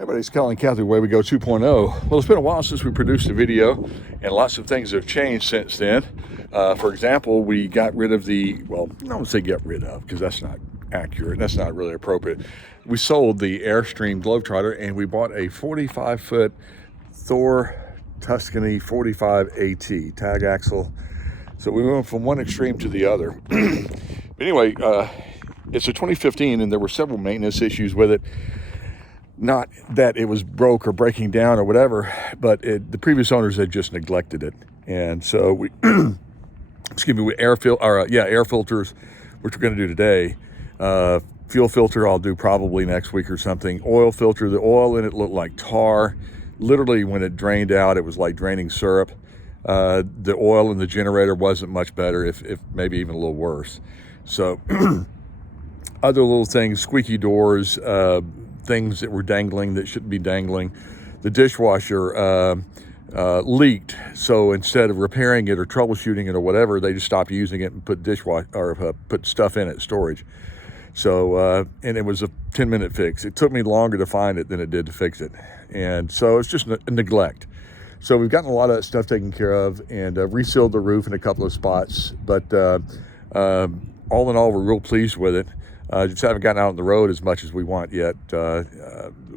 Everybody's calling Kathy Way We Go 2.0. Well, it's been a while since we produced a video, and lots of things have changed since then. For example, we got rid of the, well, I don't want to say get rid of, because that's not accurate. That's not really appropriate. We sold the Airstream Globetrotter, and we bought a 45-foot Thor Tuscany 45 AT tag axle. So we went from one extreme to the other. But anyway, it's a 2015, and there were several maintenance issues with it. Not that it was broke or breaking down or whatever, but the previous owners had just neglected it. And so we, excuse me, air filters, which we're going to do today. Fuel filter I'll do probably next week or something. Oil filter, the oil in it looked like tar. Literally, when it drained out, it was like draining syrup. The oil in the generator wasn't much better, if maybe even a little worse. So other little things, squeaky doors, things that were dangling that shouldn't be dangling. The dishwasher leaked, so instead of repairing it or troubleshooting it or whatever, they just stopped using it and put put stuff in it, storage. So and it was a 10-minute fix. It took me longer to find it than it did to fix it, and so it's just neglect. So we've gotten a lot of that stuff taken care of, and resealed the roof in a couple of spots. But all in all, we're real pleased with it. Just haven't gotten out on the road as much as we want yet.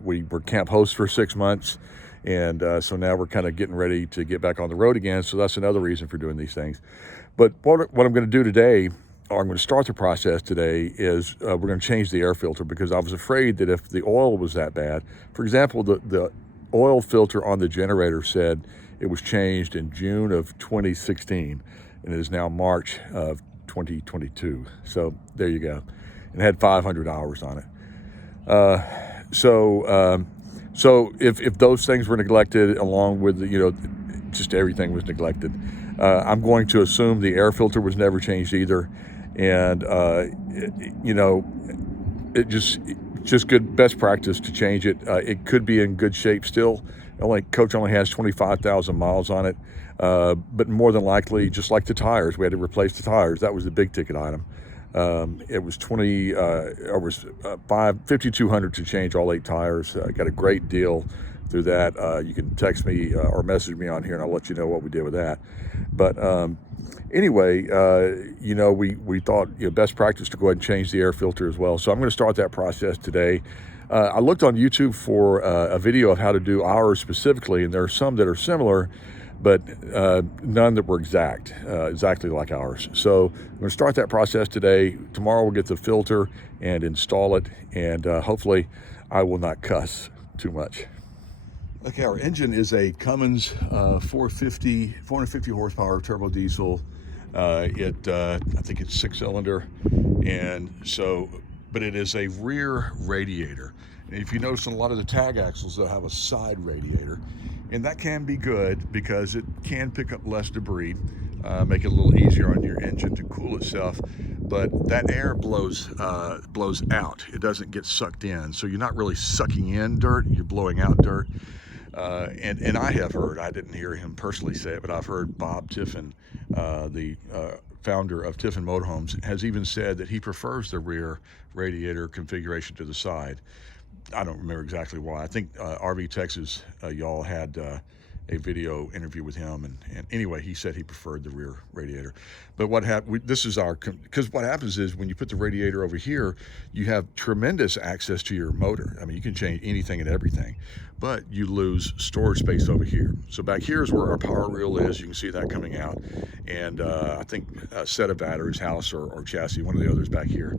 We were camp hosts for 6 months, and so now we're kind of getting ready to get back on the road again. So that's another reason for doing these things. But what I'm going to do today, or I'm going to start the process today, is we're going to change the air filter, because I was afraid that if the oil was that bad, for example, the oil filter on the generator said it was changed in June of 2016, and it is now March of 2022. So there you go. And it had 500 hours on it. So if those things were neglected, along with just everything was neglected, I'm going to assume the air filter was never changed either, and it just good best practice to change it. It could be in good shape still. Coach only has 25,000 miles on it, but more than likely, just like the tires, we had to replace the tires. That was the big ticket item. It was $5,200 to change all 8 tires. I got a great deal through that. You can text me or message me on here, and I'll let you know what we did with that. But anyway, we thought best practice to go ahead and change the air filter as well. So I'm going to start that process today. I looked on YouTube for a video of how to do ours specifically, and there are some that are similar, but none that were exactly like ours. So I'm going to start that process today. Tomorrow we'll get the filter and install it, and hopefully I will not cuss too much. Okay, our engine is a Cummins 450 horsepower turbo diesel. I think it's 6-cylinder, and so, but it is a rear radiator. And if you notice, on a lot of the tag axles, they'll have a side radiator. And that can be good because it can pick up less debris, make it a little easier on your engine to cool itself. But that air blows out. It doesn't get sucked in. So you're not really sucking in dirt, you're blowing out dirt. And I have heard, I didn't hear him personally say it, but I've heard Bob Tiffin, the founder of Tiffin Motorhomes, has even said that he prefers the rear radiator configuration to the side. I don't remember exactly why. I think RV Texas, y'all had a video interview with him, and anyway, he said he preferred the rear radiator. But what because what happens is when you put the radiator over here, you have tremendous access to your motor. I mean, you can change anything and everything, but you lose storage space over here. So back here is where our power reel is. You can see that coming out, and I think a set of batteries, house or chassis, one of the others back here,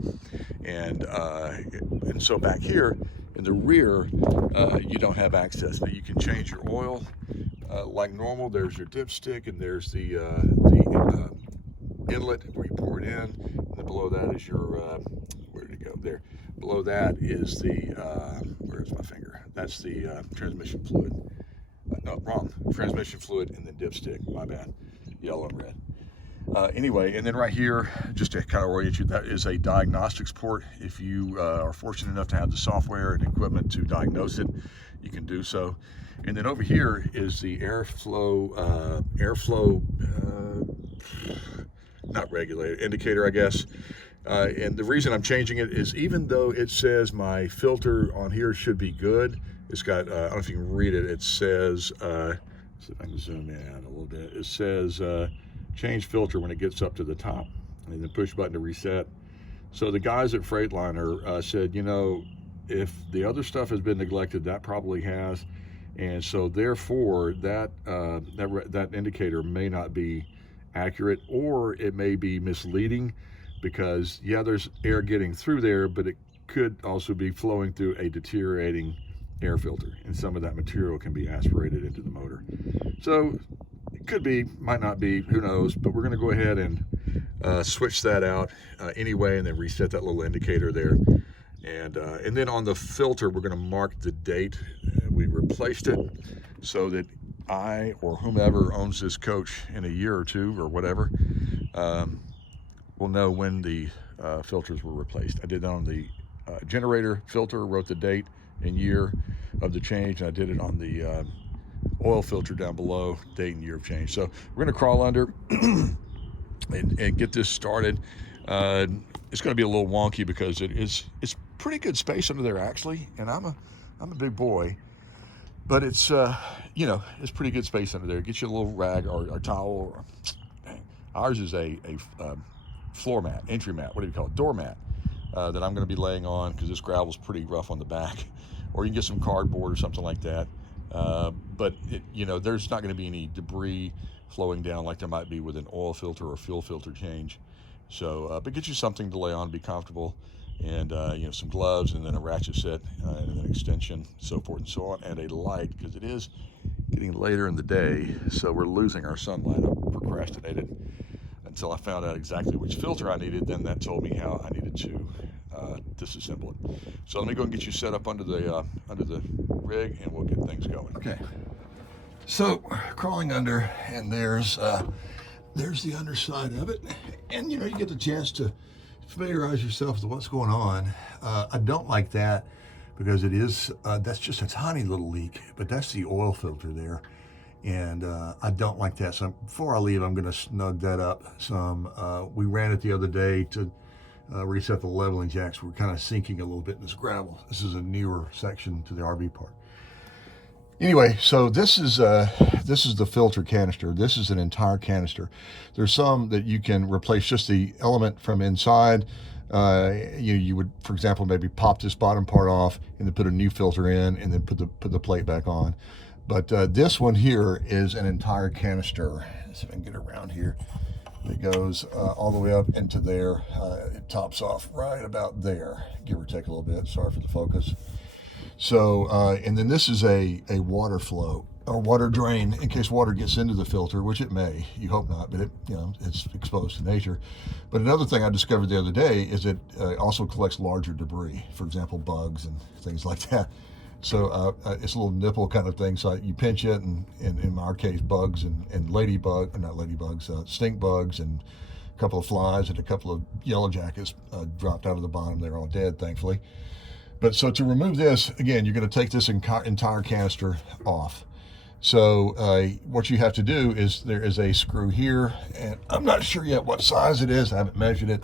and so back here in the rear, you don't have access. Now you can change your oil like normal. There's your dipstick, and there's the inlet where you pour it in. And then below that is your where did it go? There. Below that is the where's my finger? That's the transmission fluid. No, wrong. Transmission fluid and then dipstick. My bad. Yellow and red. Anyway, and then right here, just to kind of orient you, that is a diagnostics port. If you are fortunate enough to have the software and equipment to diagnose it, you can do so. And then over here is the airflow not regulator, indicator, I guess. And the reason I'm changing it is, even though it says my filter on here should be good, It's got, I don't know if you can read it, it says, see if I can zoom in a little bit. It says change filter when it gets up to the top, and then push button to reset. So the guys at Freightliner said, you know, if the other stuff has been neglected, that probably has, and so therefore that indicator may not be accurate, or it may be misleading, because yeah, there's air getting through there, but it could also be flowing through a deteriorating air filter, and some of that material can be aspirated into the motor. So it could be, might not be, who knows, but we're going to go ahead and switch that out anyway, and then reset that little indicator there. And then on the filter, we're going to mark the date we replaced it, so that I or whomever owns this coach in a year or two or whatever will know when the filters were replaced. I did that on the generator filter, wrote the date and year of the change, and I did it on the oil filter down below, date and year of change. So we're going to crawl under and get this started. It's going to be a little wonky because it's pretty good space under there actually, and I'm a big boy, but it's you know, it's pretty good space under there. Get you a little rag or towel. Or, ours is a floor mat, entry mat, what do you call it, doormat, that I'm going to be laying on because this gravel's pretty rough on the back. Or you can get some cardboard or something like that. But you know, there's not going to be any debris flowing down like there might be with an oil filter or fuel filter change. So, but get you something to lay on, be comfortable, and you know, some gloves, and then a ratchet set, and an extension, so forth and so on, and a light, because it is getting later in the day, so we're losing our sunlight. I procrastinated until I found out exactly which filter I needed. Then that told me how I needed to disassemble it. So let me go and get you set up under the rig, and we'll get things going. Okay. So crawling under, and there's the underside of it, and you know, you get the chance to familiarize yourself with what's going on. I don't like that because it is that's just a tiny little leak, but that's the oil filter there, and I don't like that. So before I leave, I'm going to snug that up some. We ran it the other day to reset the leveling jacks. We're kind of sinking a little bit in this gravel. This is a newer section to the RV park. Anyway, so this is the filter canister. This is an entire canister. There's some that you can replace just the element from inside. You would, for example, maybe pop this bottom part off and then put a new filter in, and then put the plate back on. But this one here is an entire canister. Let's see if I can get around here. It goes all the way up into there. It tops off right about there, give or take a little bit. Sorry for the focus. So, and then this is a water flow or water drain in case water gets into the filter, which it may. You hope not, but it's exposed to nature. But another thing I discovered the other day is it also collects larger debris, for example, bugs and things like that. So it's a little nipple kind of thing. So you pinch it, and in our case, bugs and stink bugs, and a couple of flies and a couple of yellow jackets dropped out of the bottom. They're all dead, thankfully. But so to remove this, again, you're going to take this entire canister off. So what you have to do is, there is a screw here, and I'm not sure yet what size it is. I haven't measured it.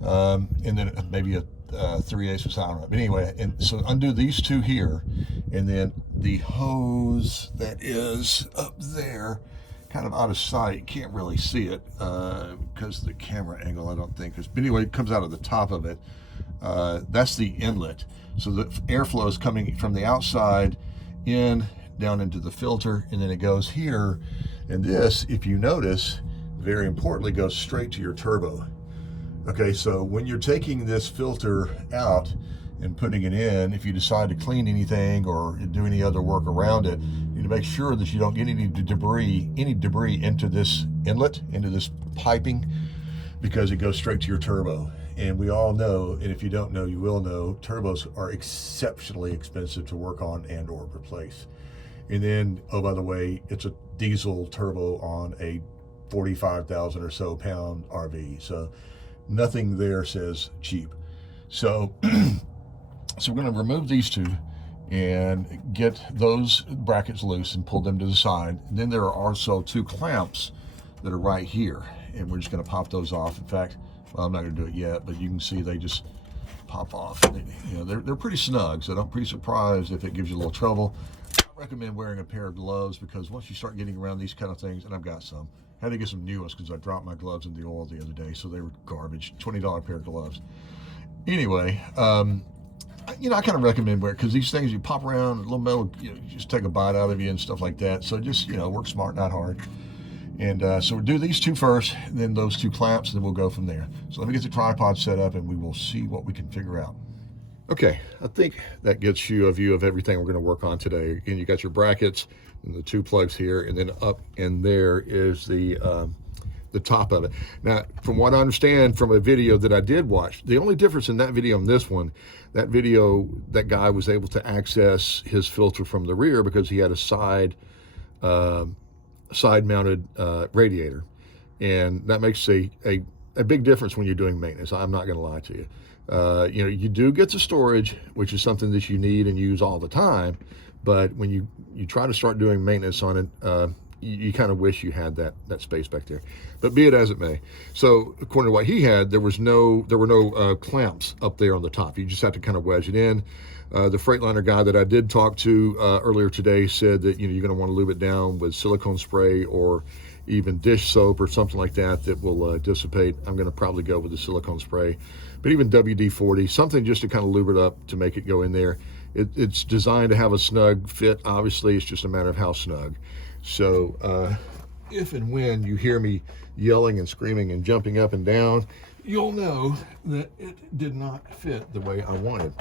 And then maybe a 3/8 size, I don't know. But anyway, and so undo these two here, and then the hose that is up there, kind of out of sight, can't really see it because of the camera angle, I don't think. But anyway, it comes out of the top of it. That's the inlet. So the airflow is coming from the outside in, down into the filter, and then it goes here. And this, if you notice, very importantly, goes straight to your turbo. Okay, so when you're taking this filter out and putting it in, if you decide to clean anything or do any other work around it, you need to make sure that you don't get any debris into this inlet, into this piping, because it goes straight to your turbo. And we all know, and if you don't know, you will know, turbos are exceptionally expensive to work on and or replace. And then, oh, by the way, it's a diesel turbo on a 45,000 or so pound RV. So nothing there says cheap. So, so we're going to remove these two and get those brackets loose and pull them to the side. And then there are also two clamps that are right here, and we're just going to pop those off. In fact, well, I'm not going to do it yet, but you can see they just pop off. You know, they're pretty snug, so don't be surprised if it gives you a little trouble. I recommend wearing a pair of gloves, because once you start getting around these kind of things, and I've got some, I had to get some new ones because I dropped my gloves in the oil the other day, so they were garbage. $20 pair of gloves. Anyway, you know, I kind of recommend wear it, because these things, you pop around, a little metal, you know, just take a bite out of you and stuff like that. So just, you know, work smart, not hard. And so we'll do these two first, and then those two clamps, and then we'll go from there. So let me get the tripod set up, and we will see what we can figure out. Okay, I think that gets you a view of everything we're going to work on today. And you got your brackets and the two plugs here, and then up in there is the top of it. Now, from what I understand from a video that I did watch, the only difference in that video and this one, that video, that guy was able to access his filter from the rear because he had a side-mounted radiator, and that makes a big difference when you're doing maintenance. I'm not going to lie to you. You know, you do get the storage, which is something that you need and use all the time, but when you try to start doing maintenance on it, you kind of wish you had that space back there. But be it as it may. So according to what he had, there were no clamps up there on the top. You just have to kind of wedge it in. The Freightliner guy that I did talk to earlier today said that, you know, you're going to want to lube it down with silicone spray or even dish soap or something like that will dissipate. I'm going to probably go with the silicone spray, but even WD-40, something just to kind of lube it up to make it go in there. It's designed to have a snug fit. Obviously, it's just a matter of how snug. So if and when you hear me yelling and screaming and jumping up and down, you'll know that it did not fit the way I wanted.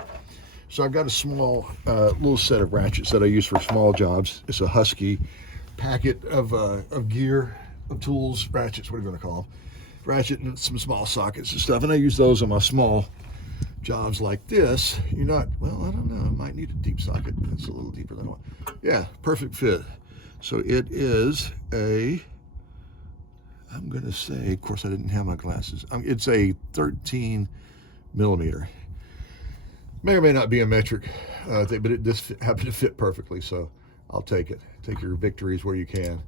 So I've got a small little set of ratchets that I use for small jobs. It's a Husky packet of gear, of tools, ratchets, what are you going to call them? Ratchet and some small sockets and stuff. And I use those on my small jobs like this. You're not, well, I don't know, I might need a deep socket. It's a little deeper than I want. Yeah, perfect fit. So it is I'm going to say, of course I didn't have my glasses. It's a 13 millimeter. May or may not be a metric thing, but this happened to fit perfectly, so I'll take it. Take your victories where you can.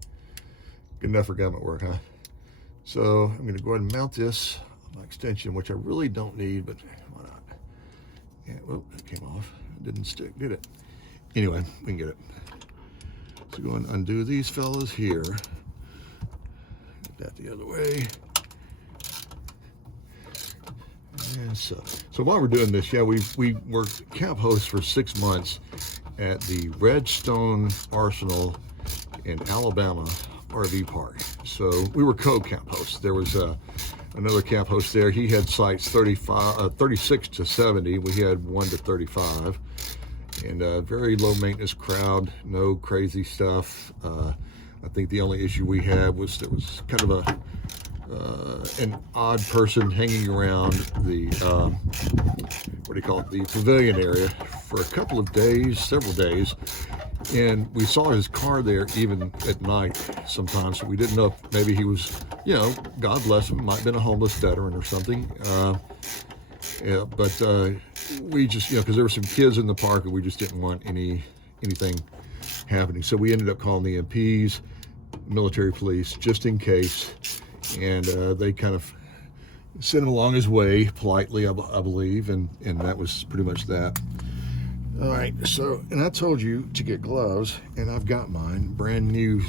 Good enough for government work, huh? So I'm going to go ahead and mount this on my extension, which I really don't need, but why not? Yeah, well, it came off. It didn't stick, did it? Anyway, we can get it. So go and undo these fellas here. Get that the other way. And so while we're doing this, yeah, we worked camp hosts for 6 months at the Redstone Arsenal in Alabama RV park. So we were co-camp hosts. There was another camp host there. He had sites 36 to 70. We had 1 to 35. And a very low maintenance crowd, no crazy stuff. I think the only issue we had was there was kind of an odd person hanging around the what do you call it, the pavilion area for a couple of days, several days, and we saw his car there even at night sometimes, so we didn't know if maybe he was, you know, God bless him, might have been a homeless veteran or something. Yeah, but we just, you know, because there were some kids in the park and we just didn't want anything happening, so we ended up calling the EMPs, military police, just in case. And they kind of sent him along his way politely, I believe, and that was pretty much that. All right, so, and I told you to get gloves, and I've got mine, brand new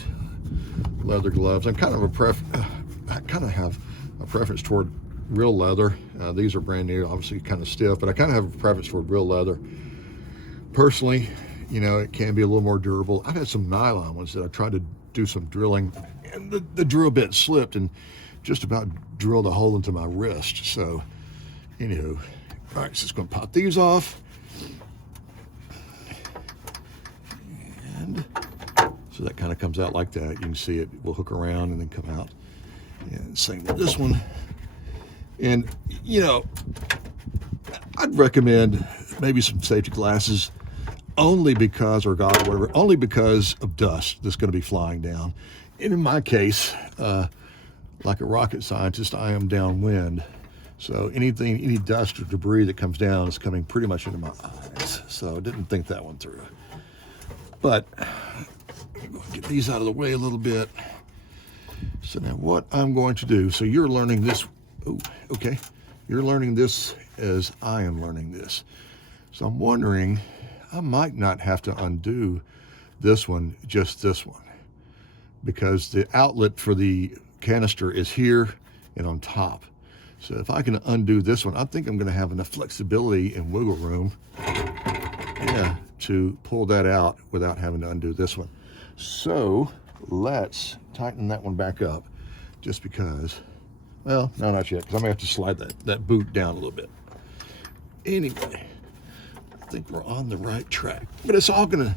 leather gloves. I kind of have a preference toward real leather. These are brand new, obviously kind of stiff, but I kind of have a preference toward real leather. Personally, you know, it can be a little more durable. I've had some nylon ones that I tried to do some drilling, and the drill bit slipped and just about drilled a hole into my wrist. So, anywho, all right, so just gonna pop these off. And so that kind of comes out like that. You can see it will hook around and then come out. And same with this one. And, you know, I'd recommend maybe some safety glasses only because, or God, whatever, only because of dust that's going to be flying down. And in my case, like a rocket scientist, I am downwind. So any dust or debris that comes down is coming pretty much into my eyes. So I didn't think that one through. But I'm going to get these out of the way a little bit. So now what I'm going to do, so you're learning this, oh, okay. You're learning this as I am learning this. So I'm wondering, I might not have to undo this one, just this one, because the outlet for the canister is here and on top. So if I can undo this one, I think I'm going to have enough flexibility and wiggle room, yeah, to pull that out without having to undo this one. So let's tighten that one back up, just because, well, no, not yet, because I'm going to have to slide that boot down a little bit. Anyway, I think we're on the right track. But it's all going to,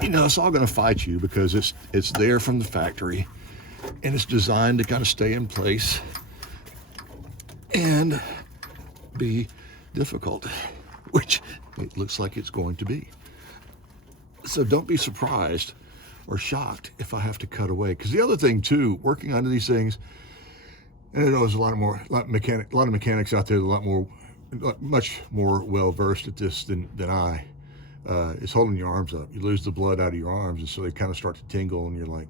it's all going to fight you, because it's there from the factory, and it's designed to kind of stay in place and be difficult, which it looks like it's going to be. So don't be surprised or shocked if I have to cut away. Because the other thing too, working on these things, and I know there's a lot of mechanics out there, much more well versed at this than I. Is holding your arms up. You lose the blood out of your arms, and so they kind of start to tingle, and you're like,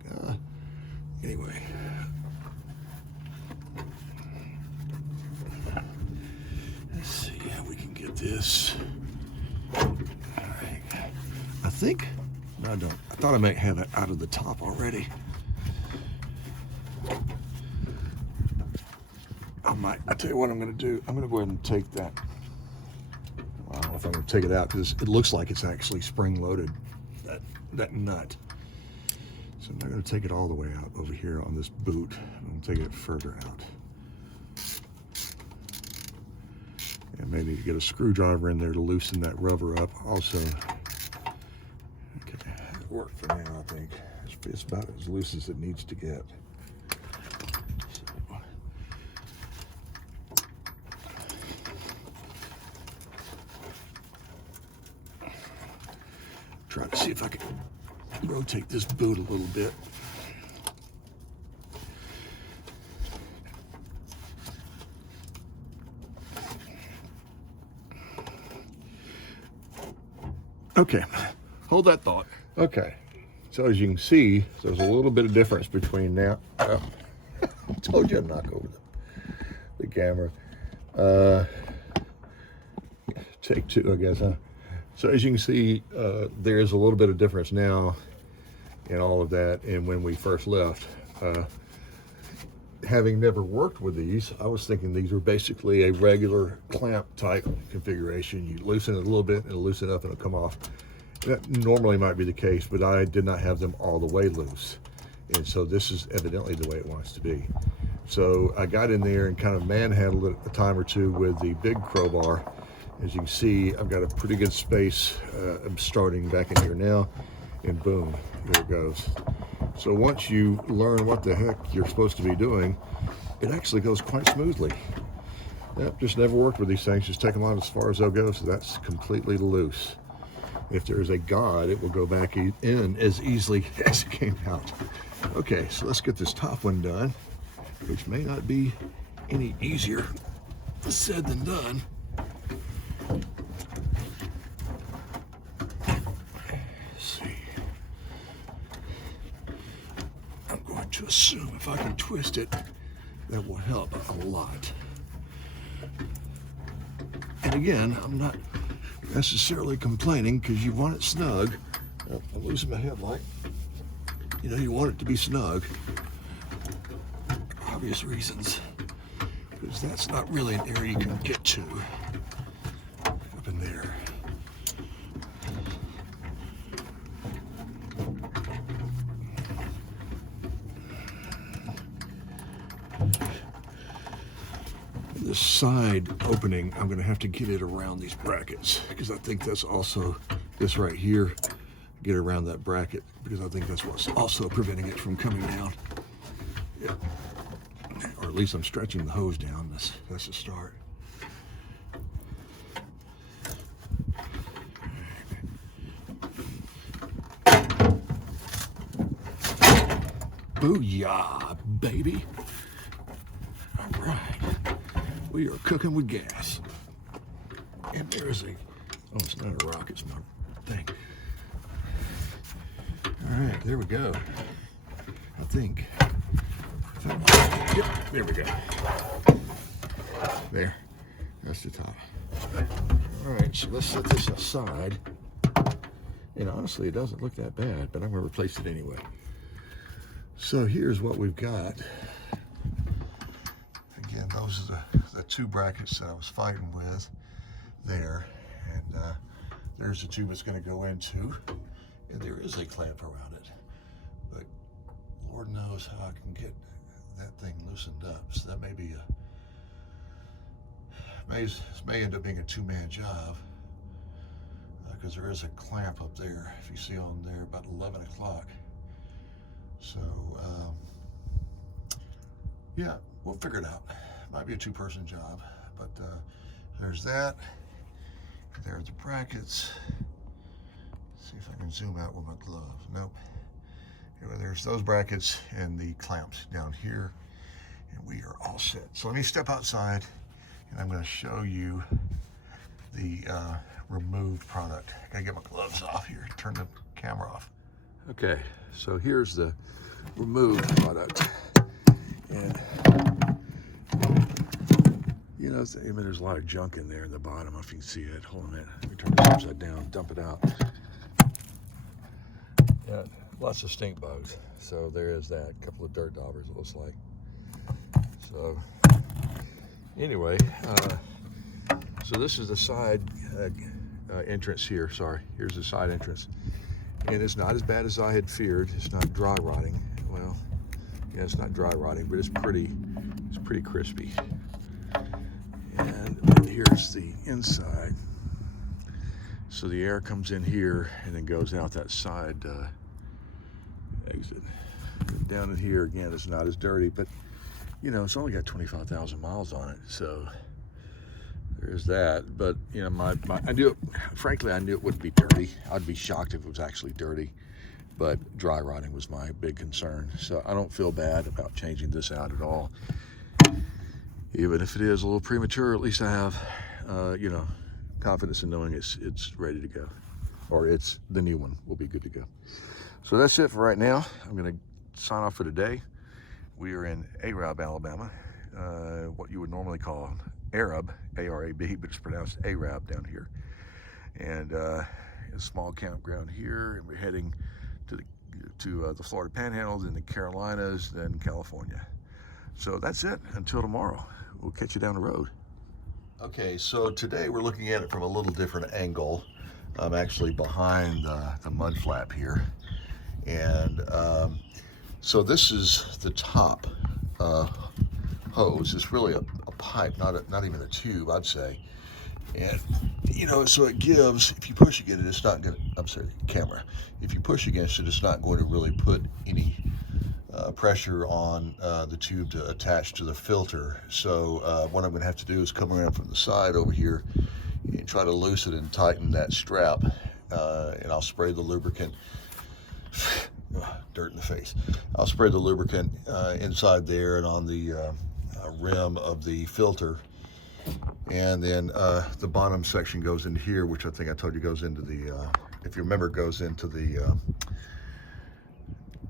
anyway. Let's see how we can get this. All right. I think, no, I don't. I thought I might have it out of the top already. I tell you what I'm going to do. I'm going to go ahead and take that. I don't know if I'm going to take it out, because it looks like it's actually spring-loaded, that nut. So I'm not going to take it all the way out over here on this boot. I'm going to take it further out. And maybe get a screwdriver in there to loosen that rubber up also. Okay, it worked for now, I think. It's about as loose as it needs to get. Try to see if I can rotate this boot a little bit. Okay, hold that thought. Okay, so as you can see, there's a little bit of difference between now. I told you I'd knock over the camera. Take two, I guess, huh? So as you can see, there's a little bit of difference now in all of that and when we first left. Having never worked with these, I was thinking these were basically a regular clamp type configuration. You loosen it a little bit, it'll loosen up and it'll come off. That normally might be the case, but I did not have them all the way loose. And so this is evidently the way it wants to be. So I got in there and kind of manhandled it a time or two with the big crowbar. As you can see, I've got a pretty good space. I'm starting back in here now, and boom, there it goes. So once you learn what the heck you're supposed to be doing, it actually goes quite smoothly. Yep, just never worked with these things. Just take them out as far as they'll go, so that's completely loose. If there is a God, it will go back in as easily as it came out. Okay, so let's get this top one done, which may not be any easier said than done. To assume if I can twist it, that will help a lot. And again, I'm not necessarily complaining, because you want it snug. I'm losing my headlight. You want it to be snug. For obvious reasons. Because that's not really an area you can get to up in there. This side opening, I'm going to have to get it around these brackets, because I think that's also this right here. Get around that bracket, because I think that's what's also preventing it from coming down. Yeah. Or at least I'm stretching the hose down. That's a start. Booyah, baby. All right. We are cooking with gas. And there's oh, it's not a rock, it's my thing. All right, there we go. I think. Yep, there we go. There. That's the top. All right, so let's set this aside. And honestly, it doesn't look that bad, but I'm going to replace it anyway. So here's what we've got. Again, those are the two brackets that I was fighting with there. And there's the tube it's going to go into. And there is a clamp around it. But Lord knows how I can get that thing loosened up. So that may be may end up being a two-man job. Because there is a clamp up there, if you see on there, about 11 o'clock. So, yeah, we'll figure it out. Might be a two-person job, but there's that. There are the brackets. See if I can zoom out with my gloves. Nope. Anyway, there's those brackets and the clamps down here, and we are all set. So let me step outside, and I'm going to show you the removed product. I gotta get my gloves off here, turn the camera off. Okay, so here's the removed product. And you know, I mean, there's a lot of junk in there in the bottom, if you can see it. Hold on a minute, let me turn this upside down, dump it out. Yeah, lots of stink bugs. So there is that, a couple of dirt daubers, it looks like. So anyway, so this is the side entrance here. Sorry, here's the side entrance, and it's not as bad as I had feared. It's not dry rotting. Well, yeah, it's not dry rotting, but it's pretty crispy. And here's the inside. So the air comes in here and then goes out that side exit. And down in here again, it's not as dirty, but you know, it's only got 25,000 miles on it, so. There's that, but you know, I knew it, frankly, I knew it wouldn't be dirty. I'd be shocked if it was actually dirty, but dry rotting was my big concern. So I don't feel bad about changing this out at all. Even if it is a little premature, at least I have, you know, confidence in knowing it's ready to go, or the new one will be good to go. So that's it for right now. I'm gonna sign off for today. We are in Arab, Alabama, what you would normally call Arab, A-R-A-B, but it's pronounced Arab down here. And a small campground here, and we're heading to the Florida Panhandle, then the Carolinas, then California. So that's it. Until tomorrow, we'll catch you down the road. Okay, so today we're looking at it from a little different angle. I'm actually behind the mud flap here, and so this is the top hose. It's really a pipe, not even a tube, I'd say. And you know, so it gives, if you push against it, it's not going to, I'm sorry, camera. If you push against it, it's not going to really put any pressure on the tube to attach to the filter. So what I'm going to have to do is come around from the side over here and try to loosen and tighten that strap. And I'll spray the lubricant. Dirt in the face. I'll spray the lubricant inside there and on the rim of the filter, and then the bottom section goes into here, which I think I told you goes into the, if you remember, goes into the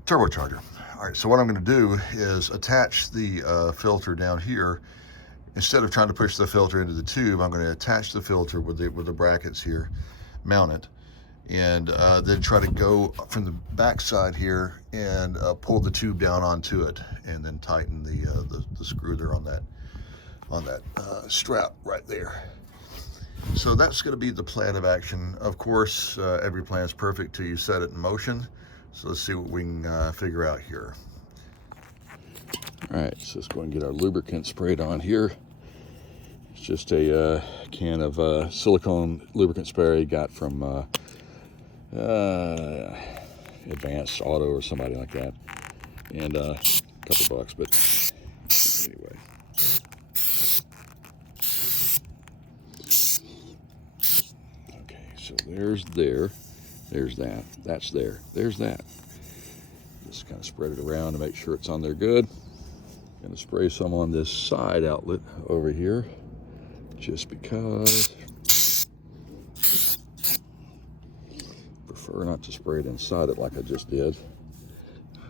turbocharger. All right, so what I'm going to do is attach the filter down here. Instead of trying to push the filter into the tube, I'm going to attach the filter with the brackets here, mount it, and then try to go from the back side here and pull the tube down onto it, and then tighten the screw there on that strap right there. So that's going to be the plan of action. Of course, every plan is perfect till you set it in motion. So let's see what we can figure out here. All right, so let's go and get our lubricant sprayed on here. It's just a can of silicone lubricant spray I got from Advanced Auto or somebody like that, and a couple bucks, but anyway. Okay, so there's that, that's there, there's that. Just kind of spread it around to make sure it's on there good. Gonna spray some on this side outlet over here, just because. Prefer not to spray it inside it like I just did.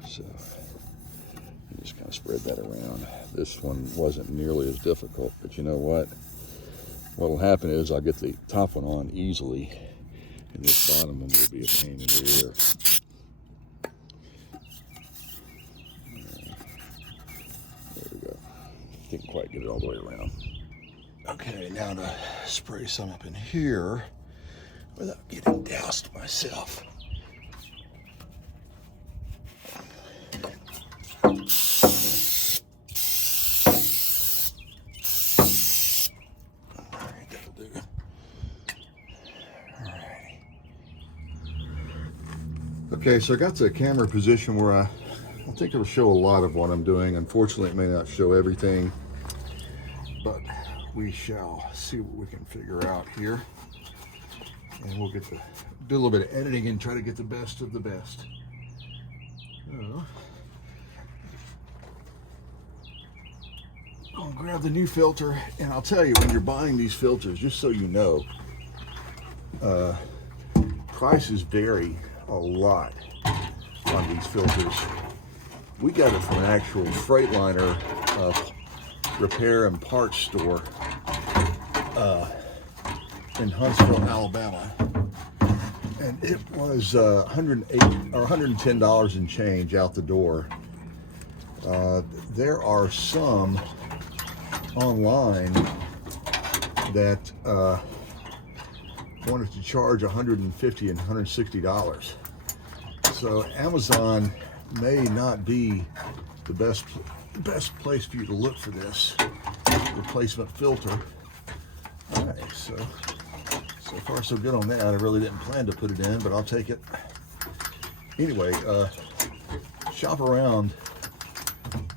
So I just kind of spread that around. This one wasn't nearly as difficult, but you know what? What'll happen is I'll get the top one on easily, and this bottom one will be a pain in the rear. There we go. Didn't quite get it all the way around. Okay, now to spray some up in here without getting doused myself. Okay, so I got the camera position where I think it'll show a lot of what I'm doing. Unfortunately, it may not show everything, but we shall see what we can figure out here. And we'll get to do a little bit of editing and try to get the best of the best. I'll grab the new filter, and I'll tell you, when you're buying these filters, just so you know, prices vary a lot on these filters. We got it from an actual Freightliner repair and parts store in Huntsville, Alabama, and it was $108 or $110 and change out the door. There are some online that wanted to charge $150 and $160. So Amazon may not be the best place for you to look for this replacement filter. All right, so far so good on that. I really didn't plan to put it in, but I'll take it. Anyway, shop around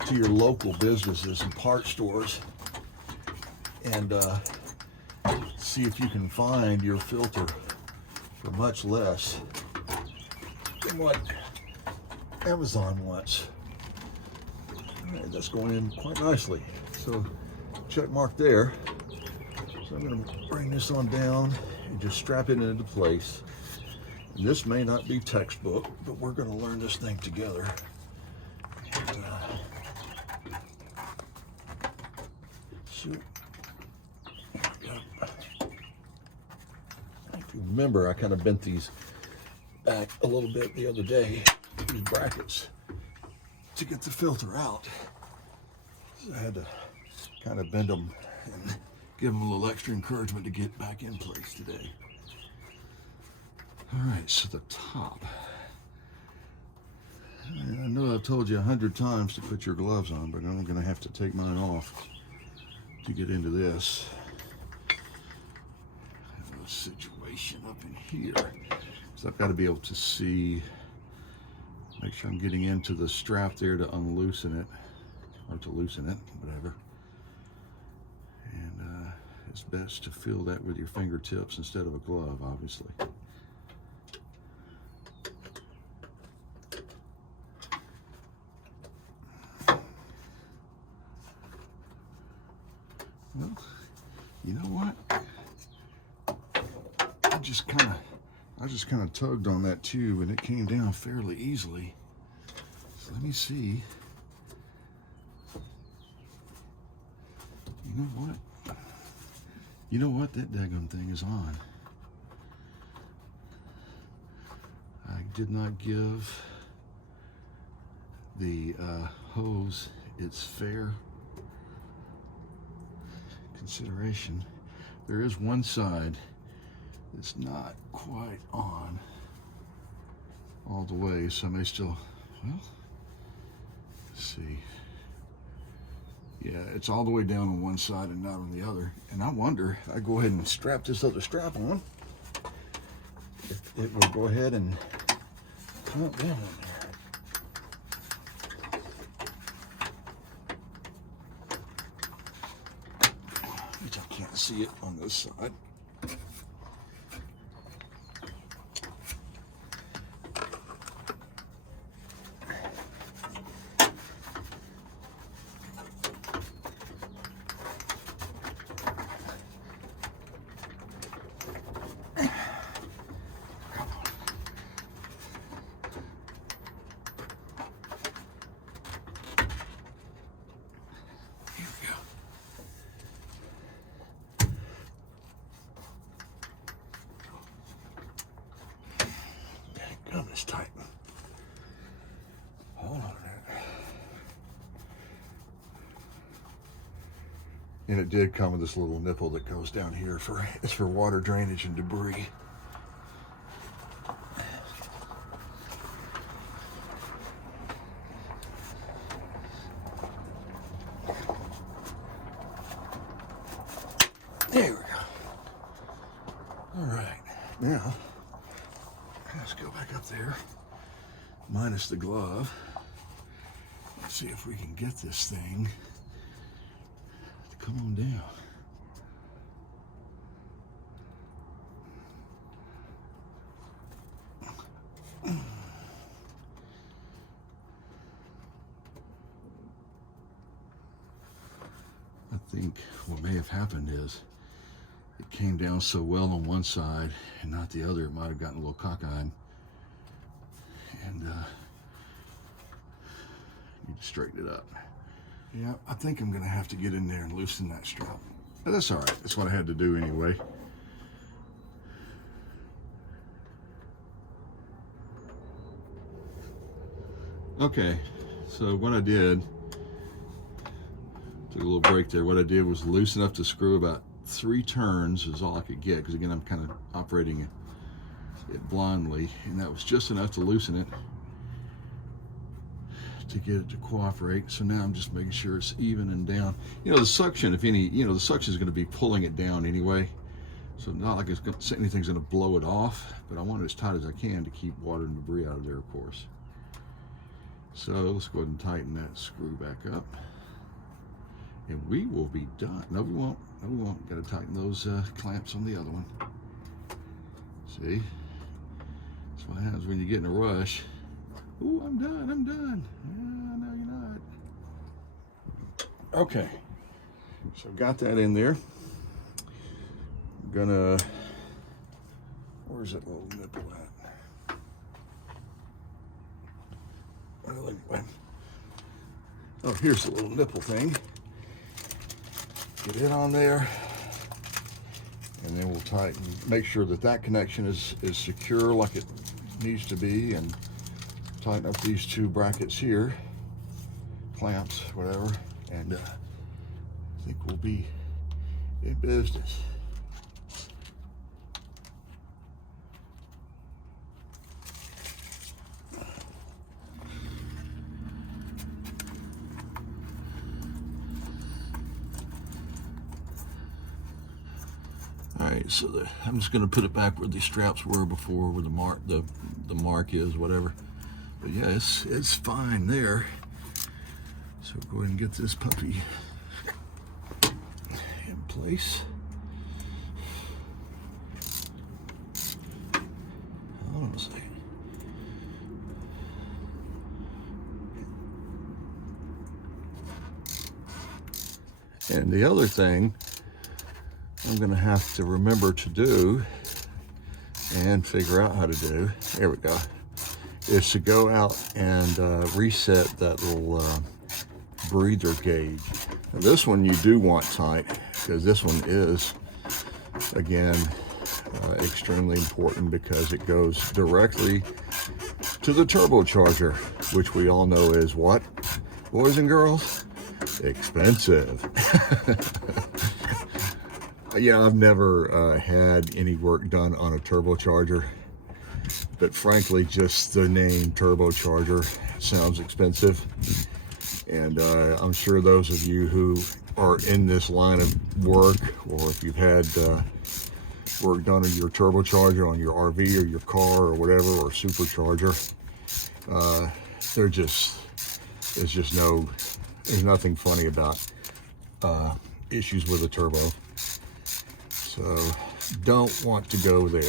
to your local businesses and part stores and see if you can find your filter for much less than what Amazon wants. All right, that's going in quite nicely. So check mark there. So I'm going to bring this on down and just strap it into place. And this may not be textbook, but we're going to learn this thing together. And, shoot. There we go. If you remember, I kind of bent these back a little bit the other day, these brackets, to get the filter out. So I had to kind of bend them and give them a little extra encouragement to get back in place today. All right, so the top. I know I've told you 100 times to put your gloves on, but I'm going to have to take mine off to get into this. I have a situation up in here, so I've got to be able to see, make sure I'm getting into the strap there to unloosen it, or to loosen it, whatever. And it's best to feel that with your fingertips instead of a glove, obviously. Well, you know what? I just kind of tugged on that tube and it came down fairly easily. So let me see. You know what? You know what? That daggone thing is on. I did not give the hose its fair consideration. There is one side that's not quite on all the way, so I may still, well, let's see. Yeah, it's all the way down on one side and not on the other. And I wonder, I go ahead and strap this other strap on, if it will go ahead and clamp down on there. Which I can't see it on this side. Hold on a minute. And it did come with this little nipple that goes down here it's for water drainage and debris. There we go. All right, now let's go back up there, minus the glove. Let's see if we can get this thing to come on down. I think what may have happened is it came down so well on one side and not the other. It might have gotten a little cockeyed, and need to straighten it up. Yeah, I think I'm gonna have to get in there and loosen that strap. But that's all right. That's what I had to do anyway. Okay, so what I did, took a little break there. What I did was loosen up the screw. About 3 turns is all I could get, because again, I'm kind of operating it blindly, and that was just enough to loosen it to get it to cooperate. So now I'm just making sure it's even and down. You know, the suction, if any, you know, the suction is going to be pulling it down anyway, so not like anything's going to blow it off, but I want it as tight as I can to keep water and debris out of there, of course. So let's go ahead and tighten that screw back up, and we will be done. No, we won't. No, we won't. Got to tighten those clamps on the other one. See? That's what happens when you get in a rush. Ooh, I'm done. I'm done. No, you're not. Okay. So got that in there. I'm gonna. Where's that little nipple at? Oh, here's the little nipple thing. Get it on there, and then we'll tighten, make sure that that connection is secure like it needs to be, and tighten up these 2 brackets here, clamps, whatever, and I think we'll be in business. All right, so I'm just going to put it back where the straps were before, where the mark is, whatever. But yeah, it's fine there. So go ahead and get this puppy in place. Hold on a second. And the other thing I'm going to have to remember to do and figure out how to do, there we go, is to go out and reset that little breather gauge. Now this one you do want tight, because this one is, again, extremely important, because it goes directly to the turbocharger, which we all know is what, boys and girls? Expensive. Yeah, I've never had any work done on a turbocharger, but frankly, just the name turbocharger sounds expensive. And I'm sure those of you who are in this line of work, or if you've had work done on your turbocharger on your RV or your car or whatever, or supercharger, there's nothing funny about issues with a turbo. So don't want to go there.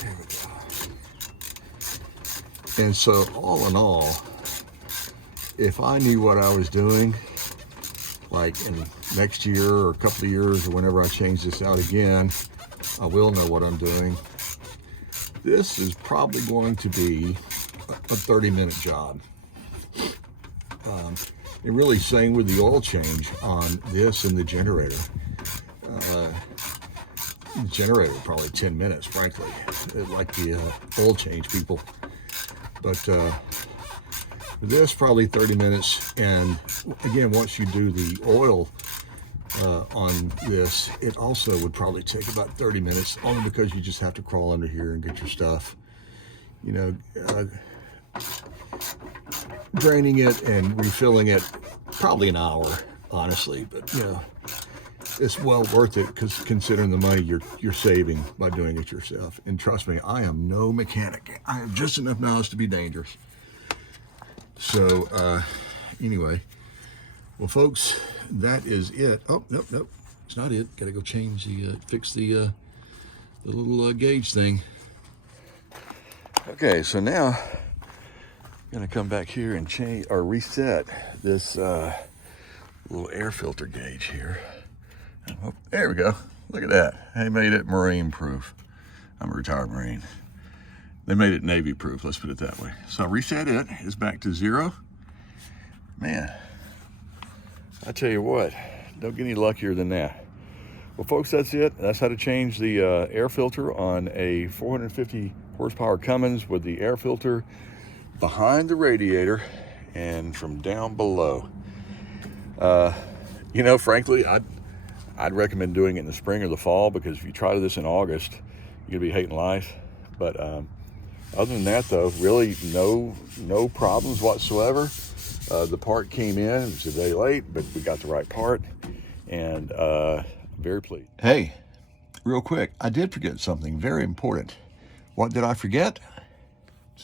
There we go. And so all in all, if I knew what I was doing, like in next year or a couple of years or whenever I change this out again, I will know what I'm doing. This is probably going to be a 30-minute job. And really, same with the oil change on this and the generator. The generator probably 10 minutes, frankly. Like the oil change people, But for this, probably 30 minutes. And again, once you do the oil on this, it also would probably take about 30 minutes, only because you just have to crawl under here and get your stuff. You know, draining it and refilling it, probably an hour, honestly. But you know, it's well worth it, because considering the money you're saving by doing it yourself. And trust me, I am no mechanic. I have just enough knowledge to be dangerous. So anyway, well, folks, that is it. Oh, nope, it's not it. Got to go change the fix the little gauge thing. Okay, so now I'm gonna come back here and change or reset this little air filter gauge here. Oh, there we go. Look at that. They made it marine proof. I'm a retired Marine. They made it Navy proof, let's put it that way. So I reset it. It's back to 0. Man, I tell you what, don't get any luckier than that. Well, folks, that's it. That's how to change the air filter on a 450 horsepower Cummins with the air filter behind the radiator and from down below. You know, frankly, I'd recommend doing it in the spring or the fall, because if you try this in August, you're gonna be hating life. But other than that, though, really no problems whatsoever. The part came in, it was a day late, but we got the right part, and very pleased. Hey, real quick, I did forget something very important. What did I forget?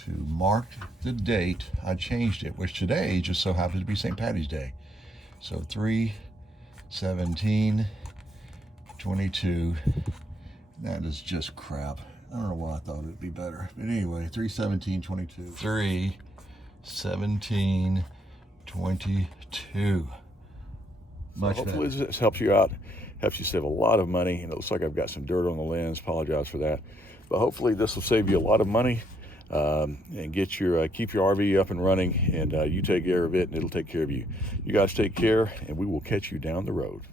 To mark the date I changed it, which today just so happens to be St. Patty's Day. So 3/17/22. That is just crap. I don't know why I thought it'd be better. But anyway, 3/17/22. 3/17/22. Much better. Hopefully this helps you out, helps you save a lot of money. And it looks like I've got some dirt on the lens. Apologize for that. But hopefully this will save you a lot of money and get your keep your RV up and running. And you take care of it, and it'll take care of you. You guys take care, and we will catch you down the road.